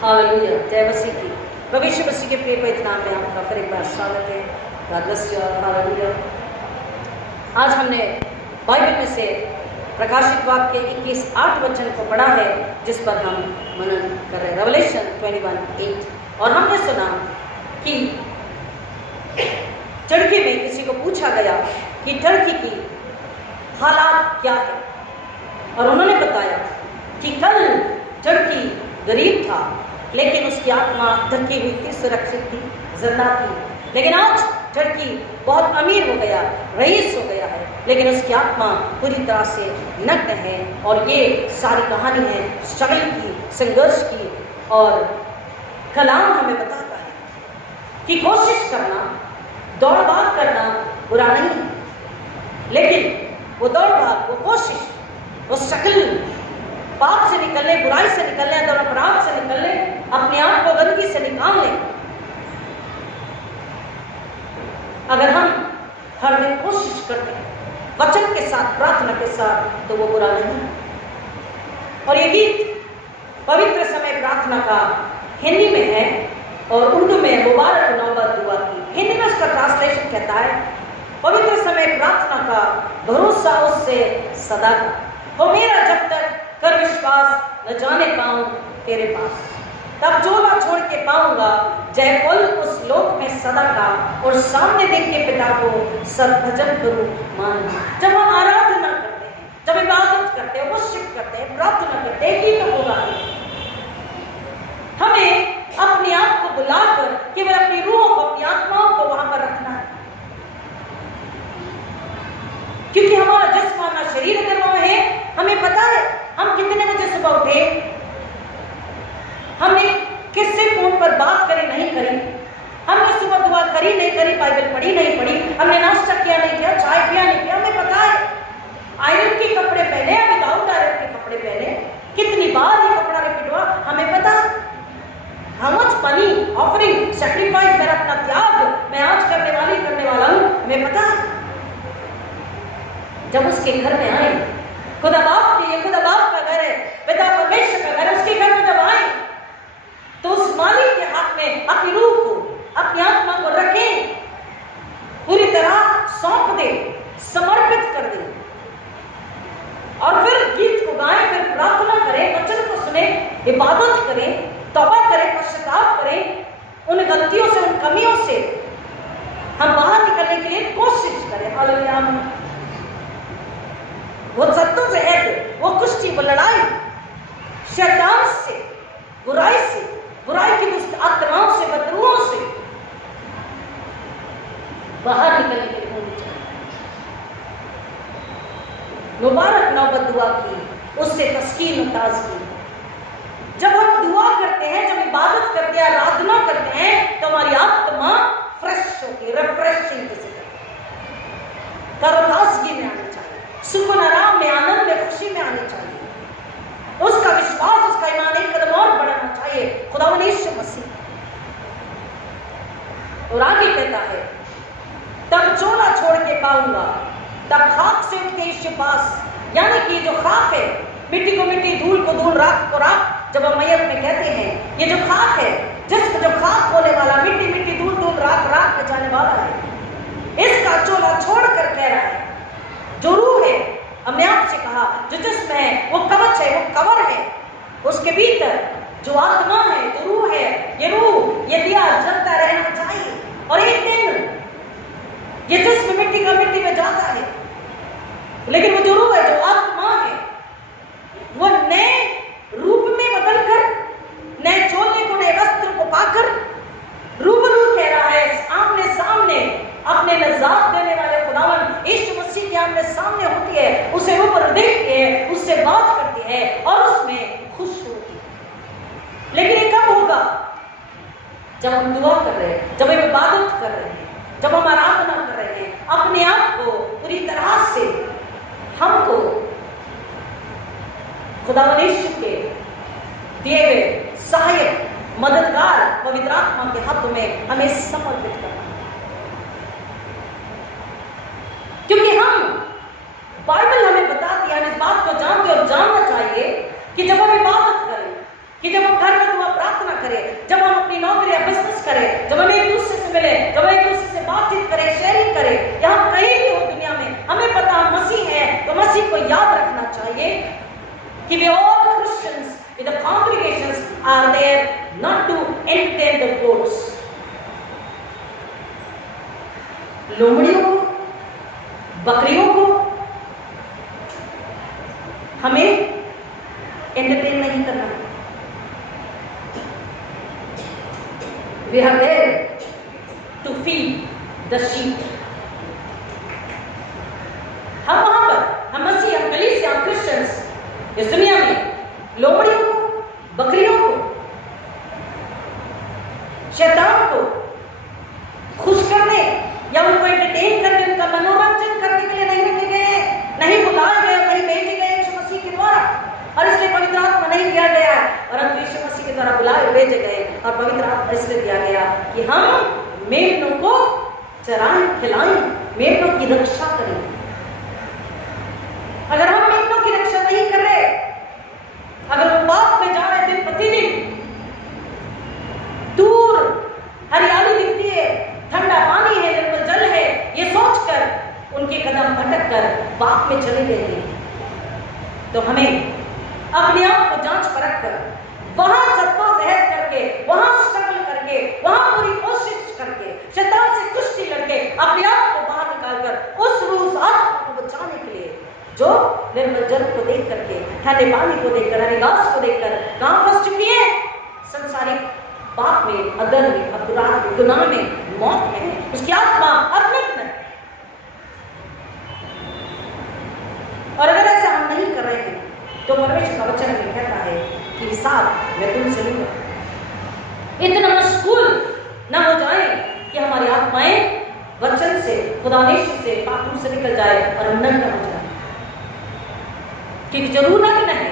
Hallelujah, जय मसीह की। प्रभु यीशु मसीह के प्रिय पवित्र नाम में आपका फिर एक बार स्वागत है। God bless you all. Hallelujah. आज हमने बाइबल में से प्रकाशित वाक्य 21:8 वचन को पढ़ा है, जिस पर हम मनन कर रहे हैं। रेवलेशन 21:8। और हमने सुना कि टर्की में किसी को पूछा गया कि टर्की की हालात क्या है, और उन्होंने बताया कि कल टर्की गरीब था, लेकिन उसकी आत्मा ढकी हुई थी, सुरक्षित थी, जिंदा थी। लेकिन आज टर्की बहुत अमीर हो गया, रईस हो गया है, लेकिन उसकी आत्मा पूरी तरह से नग्न है। और ये सारी कहानी है स्ट्रगल की, संघर्ष की। और कलाम हमें बताता है कि कोशिश करना, दौड़ भाग करना बुरा नहीं है, लेकिन वो दौड़ भाग, वो कोशिश, वो स्ट्रगल, पाप से निकलने, बुराई से निकलने, और अपराध से निकलने, अपने आप को गंदगी से निकालने, अगर हम हर दिन कोशिश करते हैं वचन के साथ, प्रार्थना के साथ, तो वो बुरा नहीं है। और ये गीत पवित्र समय प्रार्थना का हिंदी में है और उर्दू में मुबारक नौबत दुआ की। हिंदी में उसका ट्रांसलेशन कहता है, पवित्र समय प्रार्थना का भरोसा उससे सदा का हो मेरा, जब तक कर विश्वास न जाने पाऊं तेरे पास, तब झोला छोड़ के पाऊंगा जय फल उस लोक में सदा का, और सामने देख के पिता को सर्वभजन करूं मान। जब हम आराधना करते हैं, जब इबादत करते हैं, वर्शिप करते हैं, प्रार्थना करते हैं, गीत होगा, हमें अपने आप को बुलाकर केवल अपनी रूहों को, अपनी आत्माओं को वहां पर रखना है। क्योंकि हमारा जिस्माना शरीर अगर वहां है, हमें पता है हम कितने बजे सुबह उठे, हमने किससे फोन पर बात करी नहीं करी, हमने सुबह दुआ करी नहीं करी, बाइबल पढ़ी नहीं पढ़ी, हमने नाश्ता किया नहीं किया, चाय पिया नहीं पिया, हमें पता है। आयरन के कपड़े पहने या विदाउट आयरन के कपड़े पहने, कितनी बार ये कपड़ा रिपीट हुआ, हमें पता। How much money offering sacrifice, मेरा अपना त्याग मैं आज करने वाला हूं, हमें पता। जब उसके घर में आए, खुदा बाप के, खुदा बाप का घर है, पिता परमेश्वर का घर है, उसके घर में जब आए तो उस मालिक के हाथ में अपनी रूह को, अपनी आत्मा को रखें, पूरी तरह सौंप दे, समर्पित कर दे, और फिर गीत को गाएं, फिर प्रार्थना करें, वचन को सुने, इबादत करें, तौबा करें, पश्चाताप करें, उन गलतियों से, उन कमियों से हम बाहर निकलने के लिए कोशिश करें। हालेलुया। वो सत्तों से है, वो कुश्ती, वो लड़ाई शैतान से, बुराई से, बुराई की दुष्ट आत्माओं से, बदरूहों से बाहर निकलने के लिए होनी चाहिए। मुबारक नौबत दुआ की, उससे तस्कीन और ताजगी। जब हम दुआ करते हैं, जब इबादत करते हैं, आराधना करते हैं, तो हमारी आत्मा फ्रेश होती है, रिफ्रेशिंग जिसे तरोताजगी में आनी चाहिए, सुकून, आराम में, आनंद में, खुशी में आनी चाहिए। उसका विश्वास, उसका ईमान एक कदम और बढ़ाना चाहिए खुदावंद यीशु मसीह। और आगे कहता है, तब झोला छोड़ के पाऊंगा, तब खाक से उठ के यीशु पास, यानी कि जो खाक है, मिट्टी को मिट्टी, धूल को धूल, राख को राख, जब हम मैयत में कहते हैं, ये जो खाक है, जिसमें जो खाक होने वाला, मिट्टी मिट्टी, धूल धूल, राख राख में जाने वाला है, इसका झोला छोड़कर कह रहा है, जो रूह है, हमने आपसे कहा, जो जिसमें है, वो कवच है, वो कवर है, उसके भीतर जो आत्मा है, जो रूह है, ये रूह, ये दिया जलता रहना चाहिए। और एक दिन ये जिस्म मिट्टी का मिट्टी में जाता है, लेकिन वो जो रूह है, जो आत्मा है, वो नए रूप में बदलकर, नए चोले को, नए वस्त्र को पाकर रूबरू कह रहा है, आमने सामने अपने नजात देने वाले खुदावंद यीशु मसीह के आमने सामने होती है, उसे रूबरू देखती है, उससे बात करती है और उसमें खुश होती है। लेकिन ये कब होगा? जब हम दुआ कर रहे हैं, जब हम इबादत कर रहे हैं, जब हम आराधना कर रहे हैं, अपने आप को पूरी तरह से हमको खुदावंद यीशु के दिए हुए सहायक, मददगार पवित्र आत्मा के हाथों में हमें समर्पित करना, क्योंकि हम, बाइबल हमें बताती है, हम इस बात को जानते और जानना चाहिए कि जब हम इबादत करें, कि जब हम घर में दुआ प्रार्थना करें, जब हम अपनी नौकरी या बिजनेस करें, जब हम एक दूसरे से मिले, जब हम एक दूसरे से बातचीत करें, शेयरिंग करें, या हम कहीं भी हो दुनिया में, हमें पता हम मसीह है, तो मसीह को याद रखना चाहिए कि वे all Christians in the congregations are there not to entertain the goats. लोमड़ियों को, बकरियों को हमें एंटरटेन नहीं करना। We are there to feed the sheep. हम वहां पर, हम मसीह, हम कलीसिया, हम क्रिश्चियंस इस दुनिया में लोमड़ियों को, बकरियों को, शैतान को खुश करने या उनको एंटरटेन करने, उनका मनोरंजन करने के लिए नहीं रखे गए, नहीं बुलाए गए, नहीं भेजे गए यीशु मसीह के द्वारा, और इसलिए पवित्र आत्मा नहीं दिया गया है, और हम यीशु मसीह के द्वारा बुलाए भेजे गए, और पवित्र आत्मा इसलिए दिया गया कि हम मेमनों को चराएं, खिलाएं, मेमनों की रक्षा करें। अगर हम मेमनों की रक्षा नहीं कर रहे, अगर वो पाप में जा रहे दिन प्रतिदिन, दूर हरियाली दिखती है, ठंडा पानी है, निर्मल जल है, ये सोचकर उनके कदम भटक कर पाप में चले गए हैं, तो हमें अपने आप को जांच परख कर, वहां जद्दोजहद करके, वहां स्ट्रगल करके, वहां पूरी कोशिश करके, शैतान से कुश्ती लड़के अपने आप को बाहर निकालकर उस रूह आत्मा को बचाने के लिए जो निर्मल जल को देख करके, ठंडे पानी को देखकर, हरी घास को देखकर कहां फंस चुकी है? संसारिक पाप में, अदर में, अपराध में, गुनाह में, मौत में, उसकी आत्मा अवनग्न है। और अगर ऐसा हम नहीं कर रहे हैं तो परमेश्वर का वचन में कहता है कि हिसाब मैं तुमसे लूंगा। इतना मशगूल न हो जाए कि हमारी आत्माएं वचन से, खुदानेश से, पापों से निकल जाए और हम नग्न हो जाए, क्योंकि जरूर नग्न है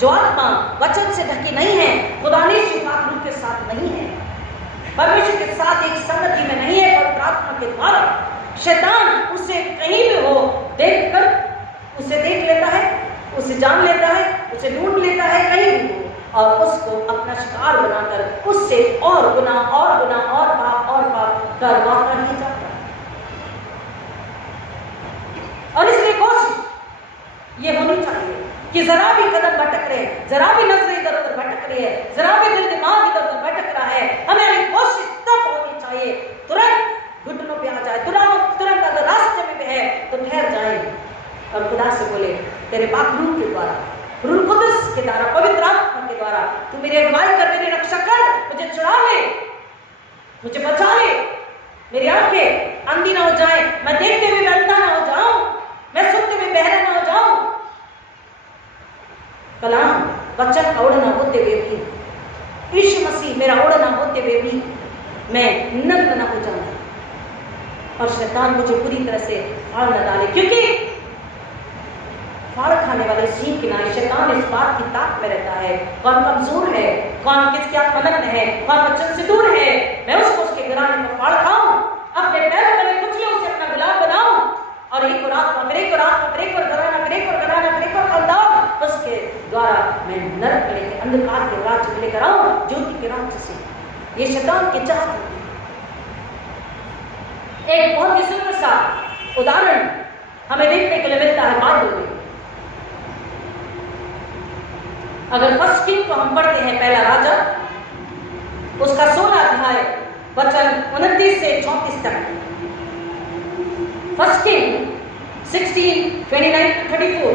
जो आत्मा वचन से ढकी नहीं है, खुदानेश के पापों के साथ नहीं है, परमेश्वर के साथ एक संगति में नहीं है, पवित्र आत्मा के द्वारा शैतान उसे कहीं भी हो देखकर उसे देख लेता है, उसे जान लेता है, उसे ढूंढ लेता है कहीं भी हो, और उसको अपना शिकार बनाकर उससे और गुनाह और गुनाह और पाप करवाता ही जाता है। और इसलिए कोशिश ये होनी चाहिए कि जरा भी कदम भटक रहे हैं, जरा भी नजरें इधर उधर भटक रही है, जरा भी दिल दिमाग इधर उधर भटक रहा है, हमें कोशिश तब होनी चाहिए तुरंत घुटनों पे आ जाए, तुरंत अगर रास्ते में भी है तो ठहर जाए और खुदा से बोले, तेरे पाक रूह के द्वारा, रूह कुदस के द्वारा, पवित्र आत्मा के द्वारा तू मेरी अगुवाई कर, मेरी रक्षा कर, मुझे छुड़ा ले, मुझे बचा ले, मेरी आंखें अंधी ना हो जाए, मैं देखते हुए अंधा ना हो जाऊं, मैं सुनते हुए बहरा ना हो जाऊं, कलाम वचन का उड़ना होते हुए भी, यीशु मसीह मेरा उड़ना होते हुए भी मैं नग्न न हो जाऊं और शैतान मुझे पूरी तरह से फाड़ न डाले, क्योंकि फाड़ खाने वाले सींग किनारे शैतान इस बात की ताक में रहता है, कौन कमजोर है, कौन किसके आत्मनग्न है, कौन वचन से दूर है, मैं उसको उसके गिराने को फाड़ खाऊं, अपने पैरों में कुचले उसे अपना गुलाम बनाऊं, और एक और आत्मा, फिर एक और आत्मा, फिर एक और घराना, फिर एक और घराना, फिर एक और खानदान, उसके द्वारा मैं नरक लेके, अंधकार के राज्य में लेकर आऊं ज्योति के राज्य से। ये शैतान की चाहत है। एक बहुत ही सुंदर सा उदाहरण हमें देखने के लिए मिलता है बाइबल में। अगर फर्स्ट किंग को हम पढ़ते हैं, पहला राजा, उसका 16 अध्याय वचन 29 से 34 तक, first king 16:29-34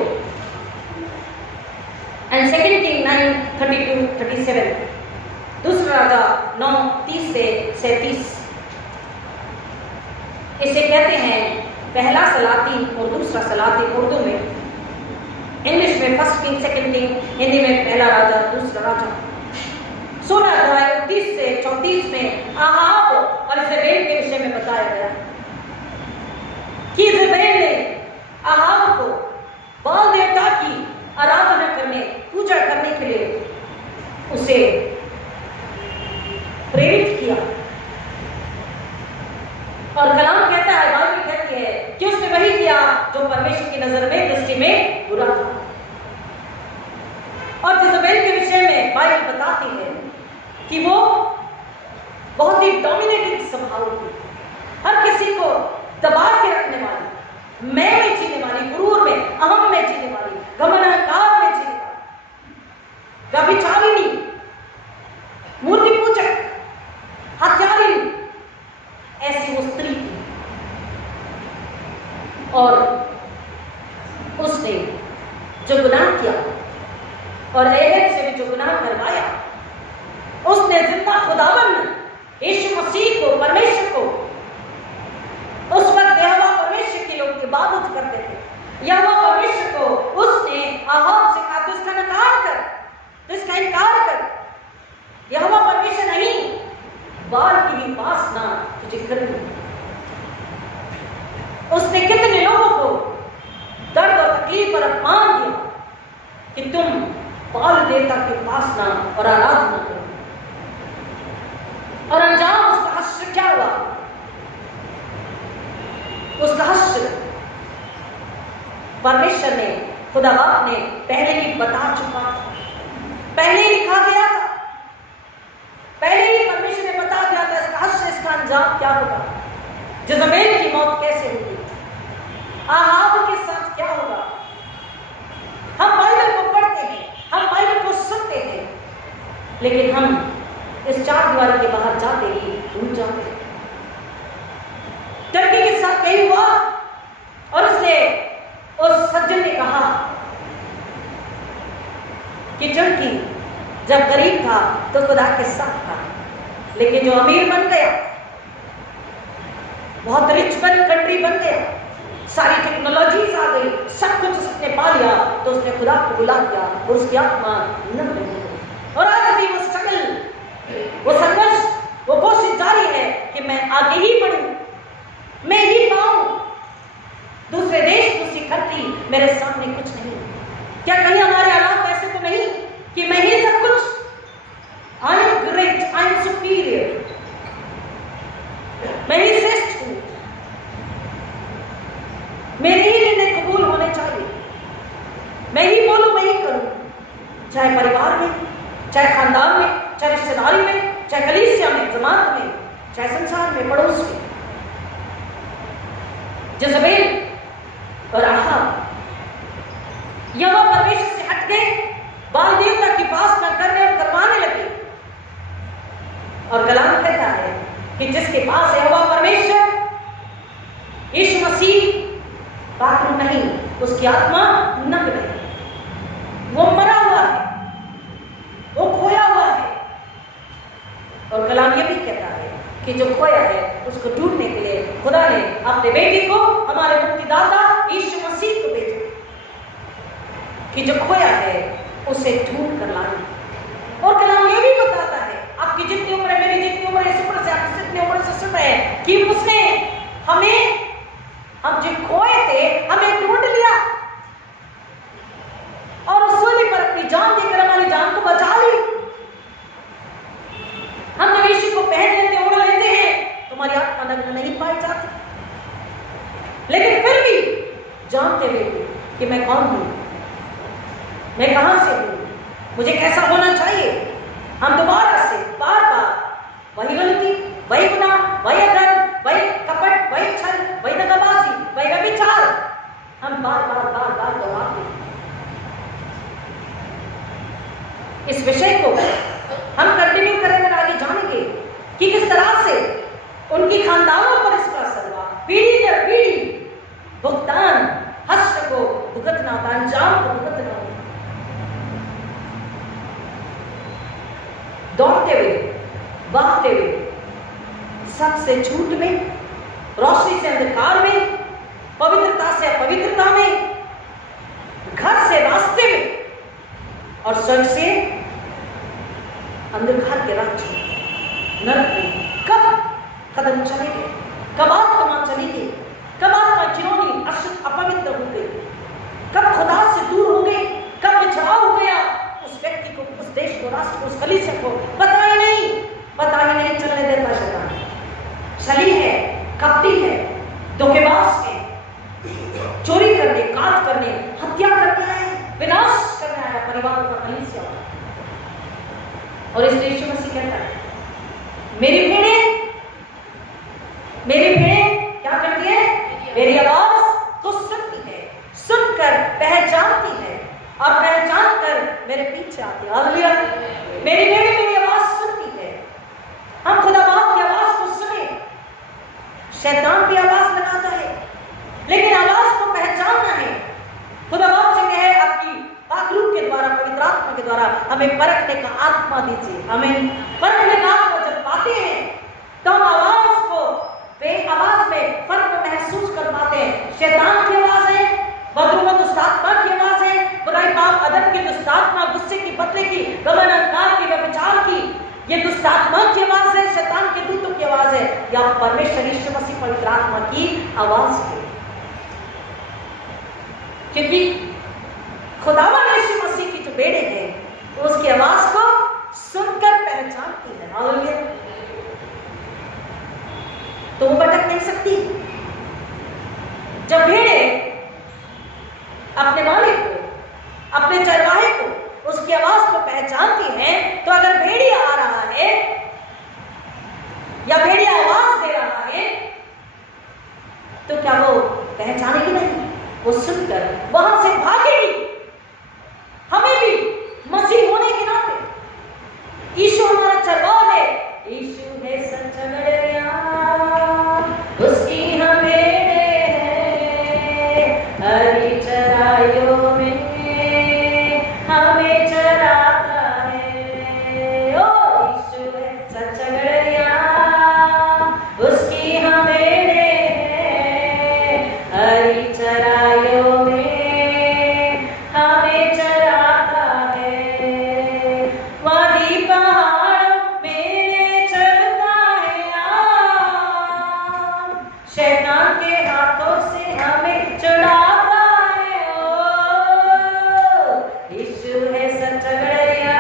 and second king 9:32-37, दूसरा राजा 9:30 से 37। इसे कहते हैं पहला सलाती और दूसरा सलाती उर्दू में, इंग्लिश में first king, second king, Hindi में पहला राजा, दूसरा राजा। 16 अध्याय 30 से 34 में आहाब और इज़राइल के विषय में बताया गया कि इज़राइल ने आहाब को बाल देवता की आराधना करने, पूजा करने के लिए उसे प्रेरित किया, और कलाम कहता है, बाइबल कहती है कि उसने वही किया जो परमेश्वर की नजर में, दृष्टि में बुरा था। और इज़राइल के विषय में बाइबल बताती है कि वो बहुत ही डोमिनेटिंग स्वभाव की, हर किसी को दबा के रखने वाली, मैं में जीने वाली, गुरूर में, अहम में जीने वाली, घमंड अहंकार में जीने वाली, व्यभिचारिणी, मूर्ति पूजक, हत्यारिणी, ऐसी वो स्त्री थी। और उसने जो गुनाह किया और एहद से भी जो गुनाह करवाया, उसने जिंदा खुदावंद यीशु मसीह को, परमेश्वर को, उस वक्त यहोवा परमेश्वर के लोग इबादत करते थे, यहोवा परमेश्वर को उसने आहाब से कहा तो इसका इनकार कर, तो इसका इनकार कर, यहोवा परमेश्वर नहीं, बाल की भी उपासना तुझे करनी। उसने कितने लोगों को दर्द और तकलीफ और अपमान दिया कि तुम बाल देवता की उपासना और आराधना करो, और अंजाम उसका हश्र क्या हुआ? उसका हश्र परमेश्वर ने, खुदा बाप ने पहले ही बता चुका था, पहले ही लिखा गया था, पहले ही परमेश्वर ने बता दिया था इसका हश्र, इसका अंजाम क्या होगा, जज़बेल की मौत कैसे होगी, आहाब के साथ क्या होगा। हम बाइबल को पढ़ते हैं, हम बाइबल को सुनते हैं, लेकिन हम इस चार दीवारी के बाहर जाते ही भूल जाते हैं। टर्की के साथ यही हुआ, और उसने उस सज्जन ने कहा कि टर्की जब गरीब था तो खुदा के साथ था, लेकिन जो अमीर बन गया, बहुत रिच कंट्री बन गया, सारी टेक्नोलॉजीज आ गई, सब कुछ उसने पा लिया, तो उसने खुदा को बुला दिया और उसकी आत्मा नम हो गई। और आज भी वो स्ट्रगल, वो संघर्ष, वो कोशिश जारी है कि मैं आगे ही बढ़ूं, मैं ही पाऊं, दूसरे देश, दूसरी धरती मेरे सामने कुछ नहीं। क्या कहीं हमारे हालात ऐसे तो नहीं कि मैं ही सब कुछ, I am great, I am superior, मैं ही श्रेष्ठ हूं, मेरे ही निर्णय कबूल होने चाहिए, मैं ही बोलूं, मैं ही करूं, चाहे परिवार में, चाहे खानदान में, चाहे रिश्तेदारी में, चाहे कलीसिया में, जमात में, चाहे संसार में, पड़ोस में। जज़बेल और आहाब यहोवा परमेश्वर से हट गए, बाल देवता की उपासना करने और करवाने लगे। और कलाम कहता है कि जिसके पास यहोवा परमेश्वर यीशु मसीह पात्र नहीं, उसकी आत्मा नग्न है, वो मरा हुआ है, वो खोया हुआ है। और कलाम ये भी कहता है कि जो खोया है उसको ढूंढने के लिए खुदा ने अपने बेटे को, हमारे मुक्तिदाता यीशु मसीह को भेजा कि जो खोया है उसे ढूंढ कर लाना। और कलाम ये भी बताता है, आपकी जितनी उम्र है, मेरी जितनी उम्र है, सुपर से आप जितनी उम्र से सुन रहे हैं, कि उसने हमें, हम जो खोए थे, हमें ढूंढ लिया और उस सूली पर अपनी जान देकर हमारी जान को बचा ली। हम तो यीशु को पहन लेते, ओढ़ लेते हैं, तुम्हारी आत्मा नग्न नहीं पाई जाती, लेकिन फिर भी जानते हुए कि मैं कौन हूं, मैं कहां से हूं, मुझे कैसा होना चाहिए, हम दोबारा से बार बार वही गलती, वही गुनाह, वही अधर्म, वही कपट, वही छल, वही दगाबाजी, वही व्यभिचार, हम बार बार दोहराते हैं। इस विषय को हम कंटिन्यू करेंगे, आगे जानेंगे कि किस तरह से उनकी खानदानों पर इसका असर हुआ, पीढ़ी दर पीढ़ी भुगतान, हश्र को भुगतना होता, अंजाम को भुगतना होता। दौड़ते हुए, भागते हुए, सच से झूठ में, रोशनी से अंधकार में, पवित्रता से अपवित्रता में, घर से रास्ते में, और स्वर्ग से अंधकार के रास्ते नरक में। कब कदम चलेंगे, कब आत्मा चलेंगे, कब आत्मा चिरोनी अशुद्ध अपवित्र हो गई, कब खुदा से दूर हो गई, कब बिछड़ाव हो गया उस व्यक्ति को, उस देश को, राष्ट्र को, उस कलीसिया को, पता ही नहीं चलने देता शैतान। छली है, कपटी है, धोखेबाज है, चोरी करने, काट करने, हत्या करने आया, विनाश करने आया परिवार का, कलीसिया। और इसलिए यीशु मसीह कहता है, मेरी भेड़ें क्या करती है? मेरी आवाज को सुनती है, सुनकर पहचानती है और पहचान कर मेरे पीछे आती है। हालेलुया। मेरी भेड़ें मेरी आवाज सुनती है। हम खुदावंद की आवाज को सुने। शैतान भी आवाज लगाता है, लेकिन आवाज को पहचानना है। खुदावंद से कहे, आपकी पाक रूह के द्वारा, पवित्र आत्मा के द्वारा हमें परखने का आत्मा दीजिए। हमें परखने का आत्मा जब पाते हैं तो हम आवाज में फर्क को महसूस कर पाते हैं। शैतान की आवाज है, बदरूह दुष्टात्मा की आवाज है, बुराई पाप अदब की दुष्टात्मा, गुस्से की, बदले की, गमन अहंकार की, व्यभिचार की, ये दुष्टात्मा की आवाज है, शैतान के दूतों की आवाज है, या परमेश्वर यीशु मसीह पवित्र आत्मा की आवाज है। क्योंकि खुदावंद यीशु मसीह की जो भेड़ें हैं वो उसकी आवाज को सुनकर पहचानती है। हालेलुया। तो वो भटक नहीं सकती। जब भेड़ें अपने मालिक को, अपने चरवाहे को, उसकी आवाज को पहचानती हैं, तो अगर भेड़िया आ रहा है या भेड़िया आवाज दे रहा है तो क्या वो पहचानेगी नहीं? वो सुनकर वहां से भागेगी। हमें भी मसीह होने के नाते यीशु हमारा चरवाहा है। यीशु है सच्चा भेड़िया, उसकी हम भेड़ें हैं, हरी चराइयों में हमें चराता है। ओ यीशु है सच्चा भेड़िया, उसकी हम भेड़ें हैं, हरी चराइयों में हमें चराता है। वादी पहाड़ों में चढ़ता है, शैतान के हाथों से हमें छुड़ाता है। ओ यीशु है सच्चा भेड़िया,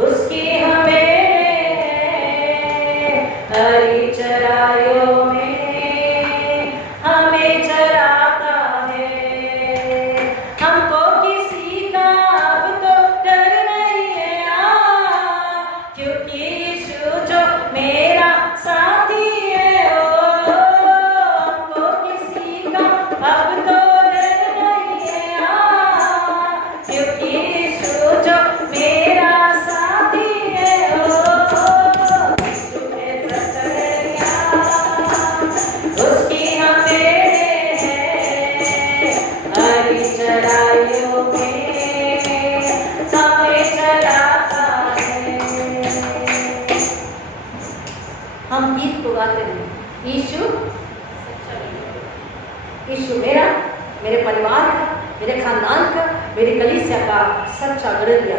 उसकी हम भेड़ें हैं, हरी चराइयों में हमें चराता है। हमको किसी का अब तो डर नहीं है, क्योंकि यीशु जो मेरा साथी है। ओ हमको किसी का अब तो डर नहीं है, क्योंकि यीशु जो मेरा साथी है। ओ यीशु है सच्चा भेड़िया, उसकी हम भेड़ें हैं, हरी चराइयों में हमें चराता है। हम गीत को गाते हैं, यीशु यीशु मेरा, मेरे परिवार का, मेरे खानदान का, मेरी कलीसिया का सच्चा भेड़िया।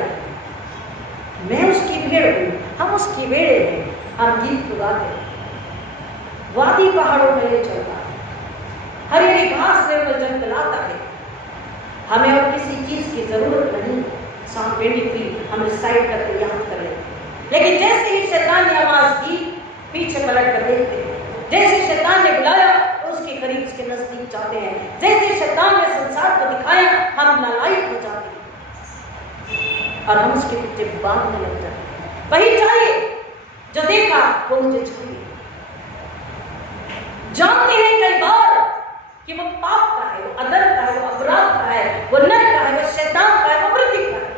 मैं उसकी भेड़ हूँ, हम उसकी भेड़ें हैं। हम गीत को गाते हैं। वादी पहाड़ों में ले चलता है, हरी हरी घास में जंगलाता है। हमें और किसी चीज की जरूरत नहीं। Psalm 23 हम रिसाइट करके याद कर लेते हैं। लेकिन जैसे ही शैतान ने आवाज दी, पीछे पलट कर देखते हैं। जैसे शैतान ने बुलाया, उसके करीब, उसके नजदीक जाते हैं। जैसे शैतान ने संसार को दिखाया, हम नालायक हो जाते हैं और हम उसके पीछे भागने लग जाते हैं। वही चाहिए जो देखा वो मुझे चाहिए। जानते हैं कई बार कि वो पाप का है, वो अदर का है, वो अपराध का है, वो नर का है, वो शैतान का है, वो मृत्यु का है,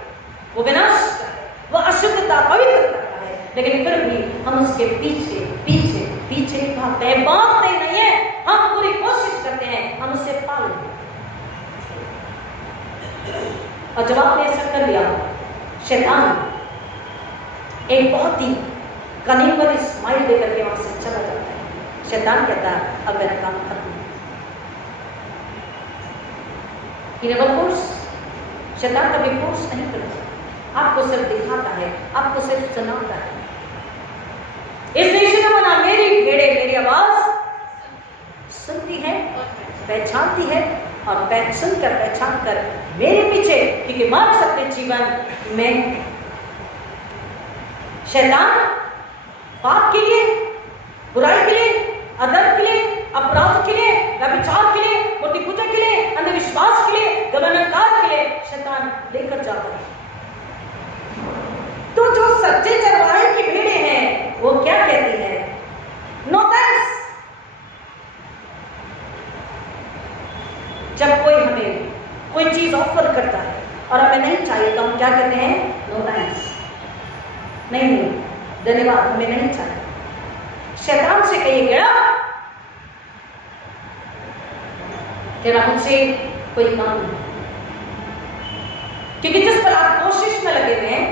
वो विनाश का है, वो अशुद्धता पवित्रता का है। लेकिन फिर भी हम उसके पीछे पीछे पीछे भागते हैं। भागते नहीं है, हम पूरी कोशिश करते हैं हम उसे पा लें। और जब आपने ऐसा कर लिया, शैतान एक बहुत ही कनिंग वाली स्माइल देकर के वहां से चला जाता है। शैतान कहता है अब मेरा काम खत्म। शैतान कभी फोर्स नहीं करता, आपको सिर्फ दिखाता है, आपको सिर्फ सुनाता है। इसलिए यीशु ने बोला, मेरी भेड़ें मेरी आवाज सुनती है, पहचानती है और सुनकर पहचान कर मेरे पीछे, क्योंकि मान सकते जीवन में शैतान पाप के लिए, बुराई के लिए, अदब के लिए, अपराध के लिए, व्यभिचार के लिए, मूर्ति पूजा के लिए, अंधविश्वास के लिए, गमनकार के लिए शैतान लेकर जाता है। तो जो धन्यवाद, हमें नहीं चाहिए। शैतान से कहिए गया तेरा मुझसे कोई काम नहीं, क्योंकि जिस पर आप कोशिश में लगे हुए हैं,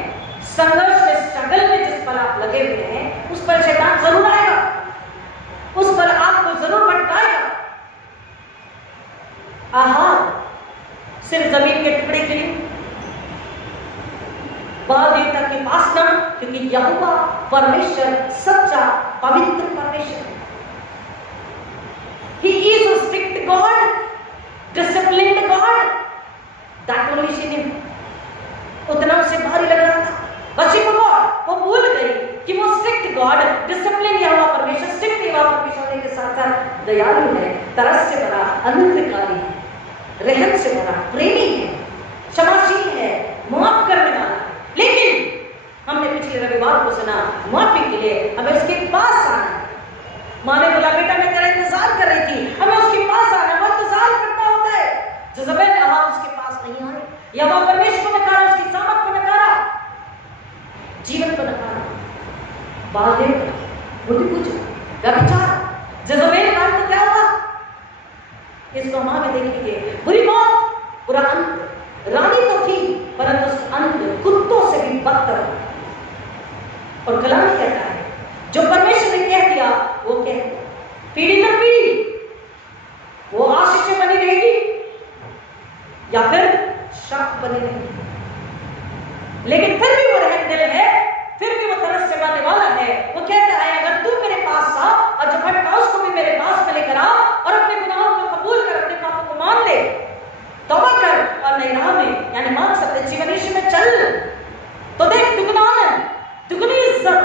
संघर्ष में, स्ट्रगल में जिस पर आप लगे हुए हैं, उस पर शैतान जरूर आएगा, उस पर आपको जरूर भटकाएगा। आहार सिर्फ जमीन के टुकड़े के लिए, बाल देवता के पास ना, क्योंकि यहोवा परमेश्वर सच्चा पवित्र परमेश्वर है। He is a strict God, disciplined God. That only she knew. उतना उसे भारी लग रहा था, but she forgot, वो भूल गई कि वो स्ट्रिक्ट गॉड, डिसिप्लिन यहोवा परमेश्वर, स्ट्रिक्ट यहोवा परमेश्वर होने के साथ साथ दयालु है, तरस से भरा, अनुग्रहकारी है, रहम से भरा, प्रेमी है, क्षमाशील है, माफ करने वाला। लेकिन हमने पिछले रविवार को सुना, माफी के लिए हमें उसके पास आना। माँ ने बोला बेटा मैं तेरा इंतजार कर रही थी, हमें उसके पास आना, वो इंतजार करना होता है। जज़बेल आहा उसके पास नहीं आई, यहोवा परमेश्वर को नकारा, उसकी सामर्थ को नकारा, जीवन को नकारा, बाल देवता, बुद्धि पूजा, व्यभिचार, जज़बेल का अंत क्या हुआ? इसको हम आगे देखेंगे। बुरी मौत, बुरा अंत। रानी तो थी परंतु उसका अंत कुत्तों से भी बदतर। और कलाम कहता है जो परमेश्वर ने कह दिया वो कह दिया, पीढ़ी दर पीढ़ी वो आशीष से बनी रहेगी या फिर श्राप बनी रहेगी। लेकिन फिर भी वो रहमदिल है, फिर भी वो तरस से मारने वाला है। वो कहता है अगर तू मेरे पास आ और जो भटका उसको भी मेरे पास में लेकर आ और अपने गुनाहों को कबूल कर, अपने पापों को मान ले, तौबा कर और नई राह में यानी मान सकते जीवन यीशु में चल, तो देख दुगना आनंद, दुगनी इज्जत,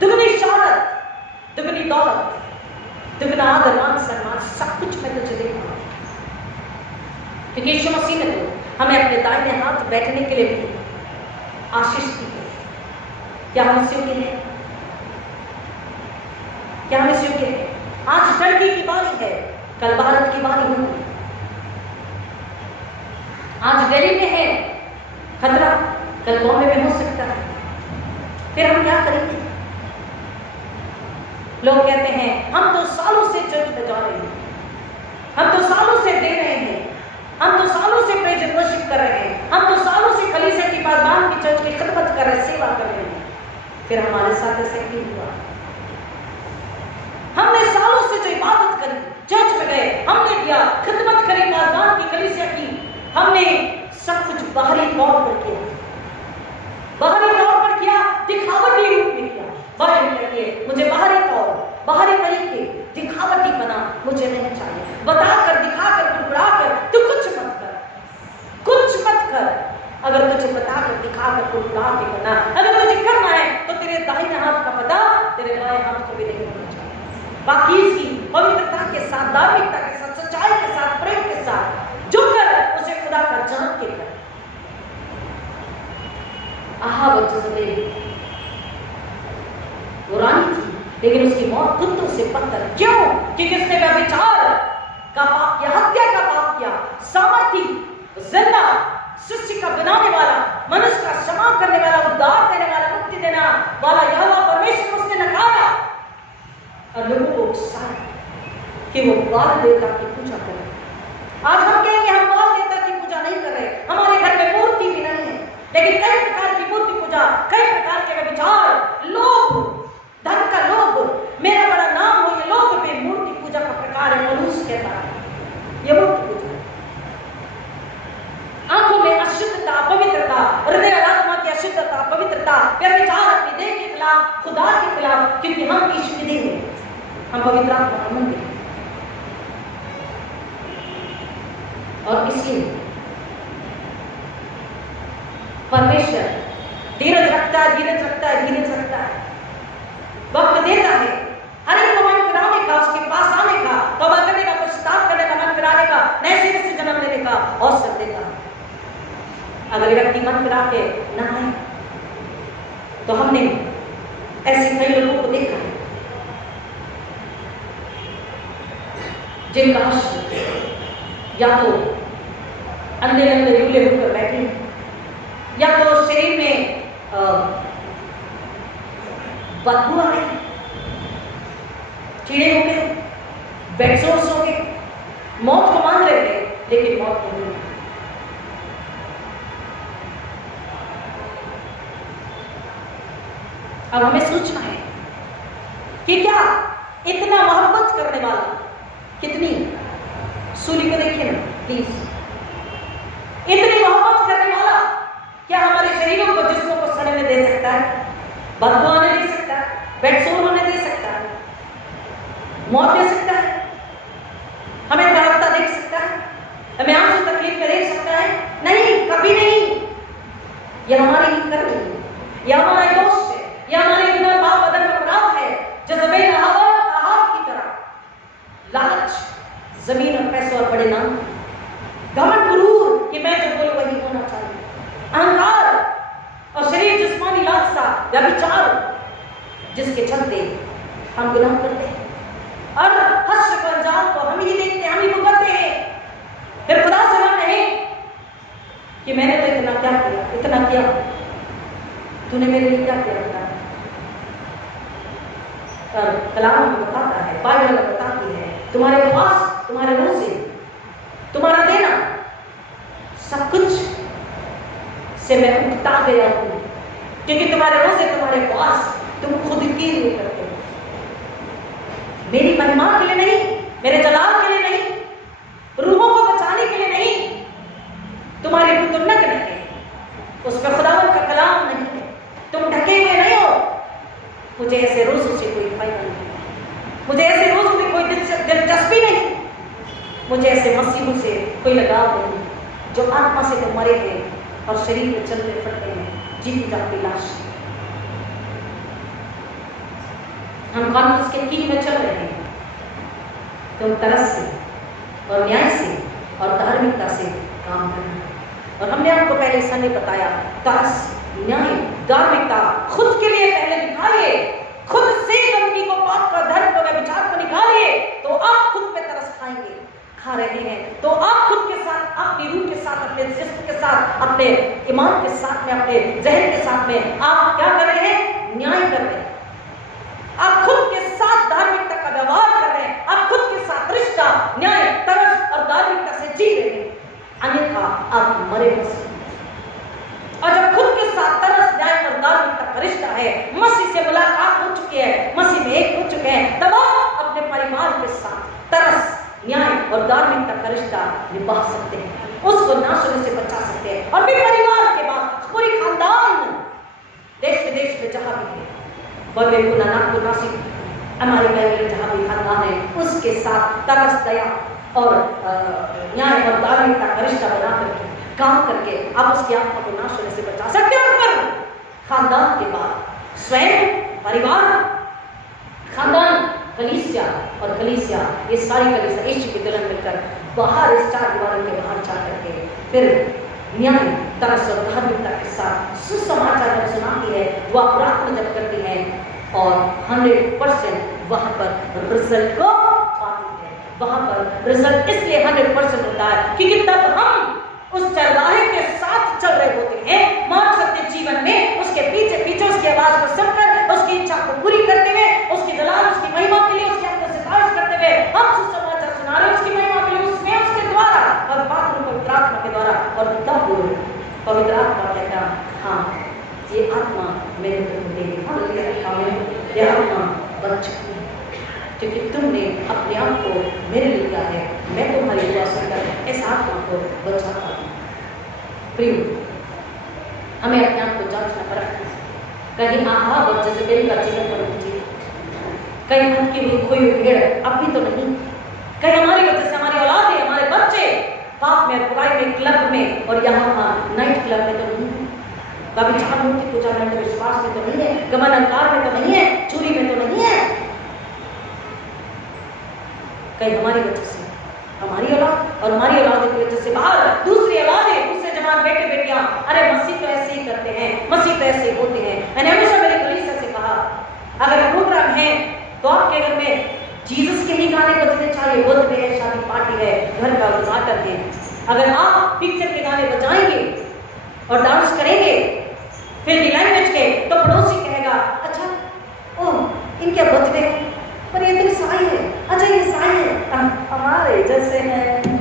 दुगनी शौहरत, दुगनी दौलत, दुगना आदर मान सम्मान, सब कुछ मैं तुझे देगा। क्योंकि यीशु मसीह ने तो हमें अपने दाहिने हाथ बैठने के लिए भी आशीष दी है। क्या हम इस योग्य हैं? क्या हम इस योग्य हैं? आज टर्की की बारी है, कल भारत की बारी होगी। आज दिल्ली में है खतरा, कल बॉम्बे में हो सकता है। फिर हम क्या करेंगे? लोग कहते हैं हम तो सालों से चर्च में जा रहे हैं, हम तो सालों से दे रहे हैं, हम तो सालों से प्रेज एंड वर्शिप कर रहे हैं, हम तो सालों से कलीसिया की बारगाह की चर्च की खिदमत कर रहे हैं, सेवा कर रहे हैं। फिर हमारे साथ ऐसे क्यों हुआ? हमने सालों से जो इबादत करी, चर्च में गए, हमने किया, खिदमत करी बारगाह की, कलीसिया की, हमने सब कुछ बाहरी तौर पर किया, बाहरी तौर पर किया, दिखावटी रूप में किया। बाहर लगे मुझे बाहरी तौर, बाहरी तरीके, दिखावटी बना मुझे नहीं चाहिए। बताकर, दिखाकर, कुड़कुड़ाकर तू कुछ मत कर, कुछ मत कर। अगर तुझे बताकर, दिखाकर, कुड़कुड़ा के बना, अगर तुझे करना है तो तेरे दाहिने हाथ का पता तेरे बाएं हाथ को भी नहीं होना चाहिए। बाकी इसकी पवित्रता के साथ, धार्मिकता के साथ, सच्चाई के साथ, प्रेम के साथ जो कर उसे खुदा का जान के कर। आहा जज़बेल वो रानी थी लेकिन उसकी मौत कुत्तों से बदतर। क्यों? क्योंकि उसने व्यभिचार का पाप किया, हत्या का पाप किया। सामर्थी, जिंदा, सृष्टि का बनाने वाला, मनुष्य का क्षमा करने वाला, उद्धार देने वाला, मुक्ति देने वाला यहोवा परमेश्वर को उसने नकारा और लोगों को उकसाया कि वो बाल देवता की पूजा करें। आज हम कहेंगे हम बाल देवता की पूजा नहीं कर रहे, हमारे घर में मूर्ति भी नहीं है, लेकिन कई प्रकार की मूर्ति पूजा, कई प्रकार के व्यभिचार, लोभ, धन का लोभ, मेरा बड़ा नाम हो, ये लोभ भी मूर्ति पूजा का प्रकार है। मनुष्य कहता है ये मूर्ति पूजा। आंखों में अशुद्धता, पवित्रता, हृदय और आत्मा की अशुद्धता, पवित्रता, व्यभिचार अपनी देह के खिलाफ, खुदा के खिलाफ, क्योंकि हम यीशु की देह हैं, हम पवित्र आत्मा का मंदिर हैं। और इसलिए परमेश्वर धीरज रखता है, धीरज रखता है, धीरज रखता है, वक्त देता है हर एक को मन फिराने का, उसके पास आने का, तौबा करने का, पश्चाताप करने का, मन फिराने का, नए सिरे से जन्म लेने का अवसर देता है। अगर व्यक्ति मन फिरा के न आए तो हमने ऐसे कई लोगों को देखा है जिनका या तो अंधे अंधे लूले होकर बैठे हैं, या तो शरीर में बदबू आ गई, कीड़े हो गए, बेड सोर्स हो गए, मौत को मान रहे थे लेकिन मौत को नहीं। अब हमें सोचना है कि क्या इतना मोहब्बत करने वाला, कितनी सूली को देखिए ना प्लीज, इतनी मोहब्बत करने वाला क्या हमारे शरीरों को, जिस्मों को सड़ने दे सकता है, बदबू आने दे सकता है, बेडसोर होने दे सकता है, मौत दे सकता है, हमें तड़पता देख सकता है, हमें आंसू तकलीफ में देख सकता है? नहीं, कभी नहीं। यह हमारी ही करनी है, यह हमारा दोस्त है, यह हमारे बिना बाप बदन का अपराध है जो जमीन आहार की तरह लालच, जमीन और पैसों और बड़े नाम, घमंड, गुरूर कि मैं जो बोलूं वही होना चाहिए, अहंकार और शरीर जिस्मानी लालसा या विचार जिसके चलते हम गुनाह करते हैं और हश्र का अंजाम को हम ही देखते हैं, हम ही भुगतते हैं। फिर खुदा से हम कहें कि मैंने तो इतना क्या किया, इतना किया, तूने मेरे लिए क्या किया? और कलाम बताता है, बाइबल बताती है, तुम्हारे पास, तुम्हारे मुंह से तुम्हारा देना सब कुछ से मैं उठता गया हूं, क्योंकि तुम्हारे मुंह से तुम्हारे पास तुम खुद के लिए करते हो, मेरी महिमा के लिए नहीं, मेरे जलाल के लिए नहीं, रूहों को बचाने के लिए नहीं, तुम्हारी रूह तो नग्न है, उस पर खुदावंद का कलाम नहीं है, तुम ढके हुए नहीं हो। मुझे ऐसे रोजों से कोई फायदा नहीं, मुझे ऐसे रोजों में कोई दिलचस्पी नहीं, मुझे ऐसे मसीहों से कोई लगाव नहीं जो आत्मा से तो मरे थे और शरीर में चलते फिरते हैं, जीती जाती लाश। हम कॉन्फ्रेंस के कील में चल रहे हैं, तुम तरस से और न्याय से और धार्मिकता से काम करना। और हमने आपको पहले संडे बताया, तरस, न्याय, धार्मिकता खुद के लिए पहले निकालिए, खुद से गंदगी को, पाप का, धर्म को, विचार को निकालिए, तो आप खुद पे तरस खाएंगे, खा रहे हैं तो आप खुद के साथ, अपनी रूह के साथ, अपने जिस्म के साथ, अपने ईमान के साथ में, अपने जहन के साथ में आप क्या कर रहे हैं? न्याय कर रहे हैं। आप खुद के साथ धार्मिकता का व्यवहार कर रहे हैं, आप खुद के साथ रिश्ता, न्याय, तरस और धार्मिकता से जी रहे हैं, अन्यथा आप मरे मसीह। और जब खुद के साथ तरस, न्याय और धार्मिकता का रिश्ता है, मसीह से मुलाकात हो चुकी है, मसीह में एक हो चुके हैं, तब आप अपने परिवार के साथ तरस, न्याय और धार्मिकता का रिश्ता निभा सकते हैं, उसको नाश होने से बचा सकते हैं। और फिर परिवार के बाद पूरी खानदान, देश विदेश में जहां भी है, बॉम्बे, पुणे, नागपुर, नासिक, अमेरिका में जहां भी खानदान है, उसके साथ तरस, दया और न्याय और धार्मिकता का रिश्ता बना करके काम करके आप उसकी आत्मा को नाश होने से बचा सकते हैं। और फिर खानदान के बाद स्वयं, परिवार, खानदान, कलीसिया और कलीसिया, ये सारी कलीसिया यीशु के दुल्हन मिलकर बाहर इस चार दीवारों के बाहर जा करके फिर न्याय, तरस और धार्मिकता के साथ सुसमाचार जब सुनाती है, वह प्रार्थना जब करती है और 100% वहां पर रिजल्ट को पाती है। वहां पर रिजल्ट इसलिए 100% होता है क्योंकि तब हम उस चरवाहे के साथ चल रहे होते हैं, मार्ग सत्य जीवन में, उसके पीछे पीछे उसकी आवाज को सुनकर, उसकी इच्छा को पूरी करते हुए, उसकी जलाल, उसकी महिमा के लिए, उसके अंदर सिफारिश करते हुए हम सुसमाचार सुना रहे हैं, उसकी महिमा के लिए, उसमें, उसके द्वारा और पात्र पवित्र आत्मा के द्वारा। और तब पवित्र आत्मा कहता, हाँ ये आत्मा मेरे को देगी, यह आत्मा बच चुकी है क्योंकि तुमने अपने आप को मेरे लिए दिया है, मैं तुम्हारी दुआ सुनकर इस आत्मा को बचाता हूँ। प्रिय, हमें अपने आप को जांचना परखना, कहीं आहाब और जज़ेबेल का जीवन पर नहीं, कहीं उनकी हुई खोई हुई भेड़ अब भी तो नहीं, कहीं हमारी वजह से हमारी औलाद है, हमारे बच्चे पाप में, बुराई में, क्लब में और यहाँ नाइट क्लब में तो नहीं है, व्यभिचार मूर्ति पूजा में तो, विश्वास में तो नहीं है, गमन अंकार में तो नहीं है, चोरी में तो नहीं है, कहीं हमारी वजह से हमारी औलाद और हमारी औलाद की वजह से बाहर दूसरी औलादें, दूसरे जवान बेटे बेटियां, अरे मसीह तो ऐसे ही करते हैं, मसीह तो ऐसे होते हैं। मैंने हमेशा मेरे कलीसिया से कहा, अगर प्रोग्राम है तो आपके घर में जीसस के ही गाने बजने चाहिए, बुद्ध है, शादी पार्टी है, घर का उद्घाटन है, अगर आप पिक्चर के गाने बजाएंगे और डांस करेंगे फिर लैंग्वेज के, तो पड़ोसी कहेगा, अच्छा क्या बर्थडे, पर ये तो ईसाई है, अच्छा ये ईसाई है, हमारे जैसे हैं।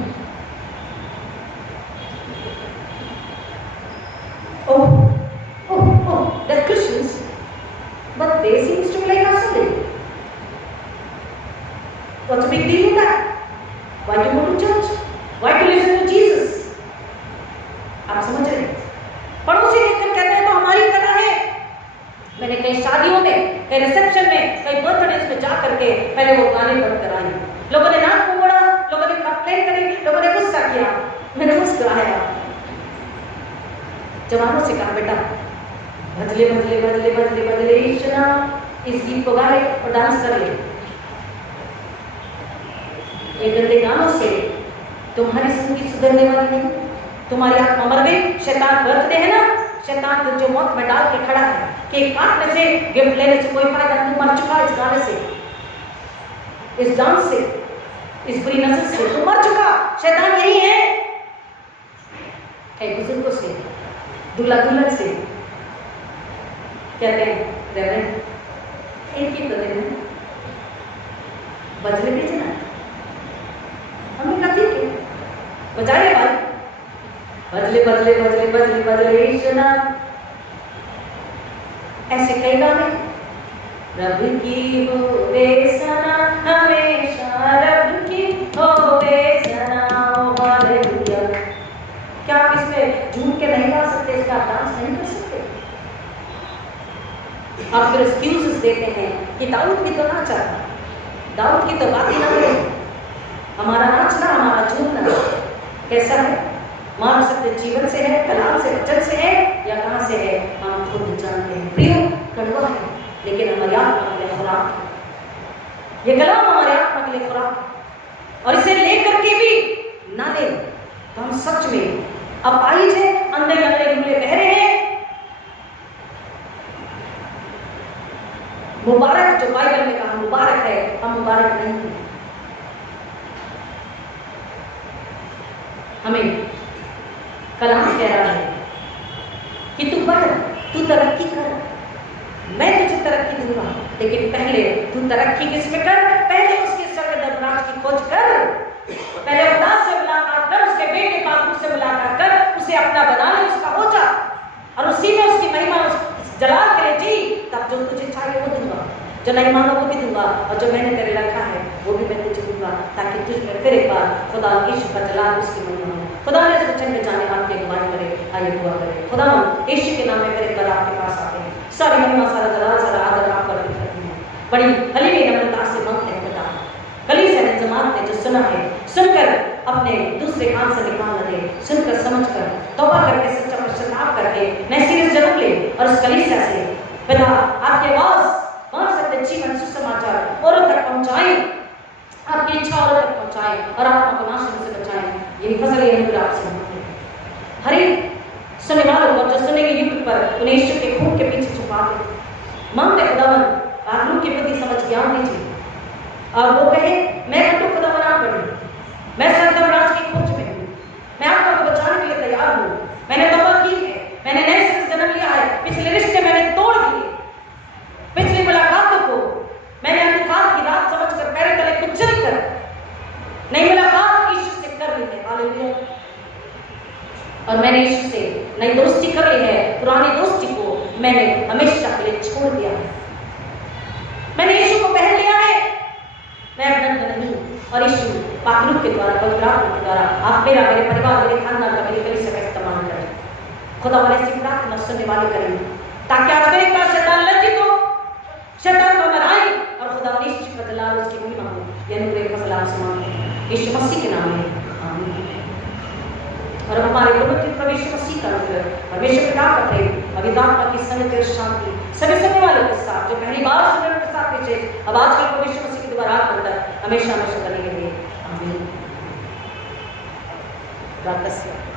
They're Christians, but they seems to be like us only. What's the big deal in that? Why to go to church? Why to listen to Jesus? आप समझ रहे हैं? पड़ोसी देखकर कहते हैं तो हमारी तरह है। मैंने कई शादियों में, कई रिसेप्शन में, कई बर्थडेज में जा करके पहले वो गाने पढ़कर आई। लोगों ने नाक मोड़ा, लोगों ने कंप्लेन करी, लोगों ने गुस्सा किया, मैंने मुस्कुराया। जवानों से कहा बेटा भजले भजले भजले भजले भजले ईशना, इस गीत को गा ले और डांस कर ले। ये गंदे गानों से तुम्हारी जिंदगी सुधरने वाली नहीं, तुम्हारी आत्मा मर गई। शैतान बर्थडे है ना, शैतान को जो मौत में डाल के खड़ा है, केक काटने से, गिफ्ट लेने से कोई फायदा नहीं, मर चुका इस गाने से, इस डांस से, इस बुरी नजर से, तुम मर चुका। शैतान यही है। कई बुजुर्गों से, दूल्हा दुल्हन से कहते हैं रेवरेंड एक ही तो दिन बजले दीजिए ना। हमने कहा ठीक है, बजाइए भाई, बजले बजले बजले बजले बजले ईशना। ऐसे कई गाने, रब की होवे सना हमेशा, रब की होवे सना, हालेलुया। क्या आप इसमें झूम के नहीं गा सकते, इसका डांस नहीं कर सकते? और फिर एक्सक्यूजेस देते हैं कि दाऊद की तो नाच आता, दाऊद की तो बात ही ना करें, हमारा नाचना, हमारा झूमना कैसा है? मानव सत्य जीवन से है, कलाम से, वचन से है, या कहाँ से है? हम खुद जानते हैं। प्रिय कड़वा है, लेकिन हमारी आत्मा के लिए खुराक है। ये कलाम हमारे आत्मा के लिए खुराक है, और इसे लेकर के भी ना ले तो हम सच में अब आई है, अंदर अंदर जुमले बह रहे हैं। मुबारक जो बाइबल में कहा मुबारक है, हम मुबारक नहीं हैं। हमें कलाम कह रहा है कि तू बढ़, तू तरक्की कर, मैं तुझे तरक्की दूंगा, लेकिन पहले तू तरक्की किसमें कर? पहले उसके सर्वदर्शनाथ की खोज कर, पहले खुदा से मुलाकात कर, उसके बेटे पाक से मुलाकात कर, उसे अपना बना ले, उसका हो जा, और उसी में उसकी महिमा, उस जलाल के लिए जी। तब जो तुझे चाहिए वो दूंगा, जो नहीं मांगा वो भी दूंगा, और जो मैंने तेरे रखा है वो भी मैं तुझे दूंगा, ताकि तुझ में फिर एक बार खुदा यीशु का जलाल, उसकी महिमा हो। खुदा ने इस वचन में जाने आपकी अगुवाई करे, आइए दुआ करें। खुदा यीशु के नाम में फिर एक बार आपके पास आते हैं, सारी महिमा, सारा जलाल, सारा आदर आप पर करते हैं। बड़ी हलीमी नम्रता से मांगते हैं खुदा, कलीसिया ने, जमात ने जो सुना है, सुनकर अपने दूसरे कान से निकाल न दे, सुनकर समझकर तौबा करके सच्चा पश्चाताप करके नए सिरे से जन्म ले, और उस कलीसिया से पिता आपके आवाज मान सकते जीवन सुसमाचार औरों तक पहुंचाएं, आपकी इच्छा औरों तक पहुंचाएं, और आत्मा को नाश से बचाएं। यही फसल है अनुग्रह आपसे मांगते हैं। हर एक सुनने वालों को जो सुनेंगे यूट्यूब पर, उन्हें ईश्वर के खून के पीछे छुपा दे। मांगते खुदावन आत्मा की बुद्धि समझ ज्ञान दीजिए, और वो कहे मैं तो खुदावन आप बढ़ी, मैं सरदम राज की खोज में हूँ, मैं आपको बचाने के लिए तैयार हूँ, मैंने तौबा की है, मैंने नए सिरे से जन्म लिया है, पिछले रिश्ते मैंने तोड़ दिए, पिछली मुलाकातों को मैंने अंधकार की रात समझकर पैर तले कुचल कर नई मुलाकात यीशु से कर ली है। हालेलुया। और मैंने यीशु से नई दोस्ती कर ली है, पुरानी दोस्ती को मैंने हमेशा के लिए छोड़ दिया है। मैंने यीशु को पहन लिया है, मैं बंद नहीं, और यीशु पाकलू के द्वारा, पवित्र आत्मा के द्वारा आप मेरा, मेरे परिवार, मेरे खानदान का, मेरी कलीसिया का इस्तेमाल करें। खुदा वाले ऐसी प्रार्थना सुनने वाले करें, ताकि आज एक बार शैतान लज्जित हो, शैतान को मनाए, और खुदा यीशु का जलाल, उसकी महिमा हो। ये अनुग्रह का सलाम से मांगते हैं यीशु मसीह के नाम में, आमीन। और हमारे पवित्र प्रभु यीशु मसीह का अनुग्रह, परमेश्वर पिता का प्रेम, पवित्र आत्मा की संगति और शांति सभी सुनने वालों के साथ, जो पहली बार सुनने वालों के साथ पीछे अब आजकल प्रभु यीशु मसीह की दोबारा अंदर हमेशा हमेशा बने रहे। आमीन। God bless you.